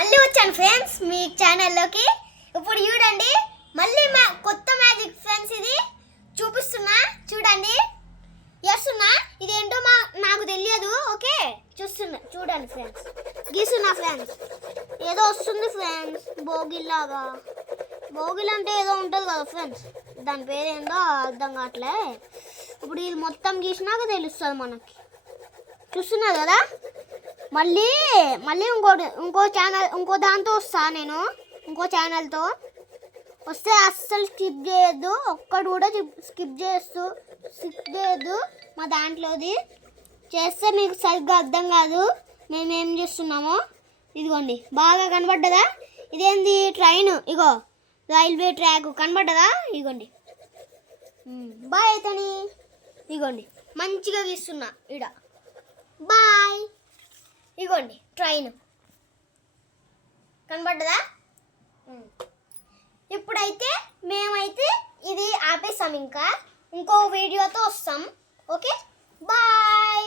మళ్ళీ వచ్చాను ఫ్రెండ్స్ మీ ఛానల్లోకి. ఇప్పుడు చూడండి, మళ్ళీ కొత్త మ్యాజిక్ ఫ్రెండ్స్. ఇది చూపిస్తున్నా చూడండి, చేస్తున్నా. ఇదేంటో నాకు తెలియదు. ఓకే, చూడండి ఫ్రెండ్స్. గీస్తున్నా ఫ్రెండ్స్. ఏదో వస్తుంది ఫ్రెండ్స్, బోగిల్లాగా. బోగిల్ అంటే ఏదో ఉంటుంది కదా ఫ్రెండ్స్, దాని పేరేందో అర్థం కావట్లే. ఇప్పుడు ఇది మొత్తం గీసినాక తెలుస్తుంది మనకి. చూస్తున్నారు కదా. మళ్ళీ ఇంకో దాంతో వస్తా నేను. ఇంకో ఛానల్తో వస్తే అస్సలు స్కిప్ చేయొద్దు. ఒక్కడు కూడా స్కిప్ చేయొద్దు. మా దాంట్లోది చేస్తే మీకు సరిగ్గా అర్థం కాదు మేమేం చేస్తున్నామో. ఇదిగోండి, బాగా కనబడ్డదా? ఇదేంది ట్రైన్, ఇగో రైల్వే ట్రాక్ కనబడ్డదా? ఇదిగోండి. బాయ్ అయితని. ఇదిగోండి, మంచిగా గీస్తున్నా ఇడ. బాయ్. ఇగోండి ట్రైన్ కనబడ్డదా? ఇప్పుడైతే మేమైతే ఇది ఆపేసాం. ఇంకా ఇంకో వీడియోతో వస్తాం. Okay, bye.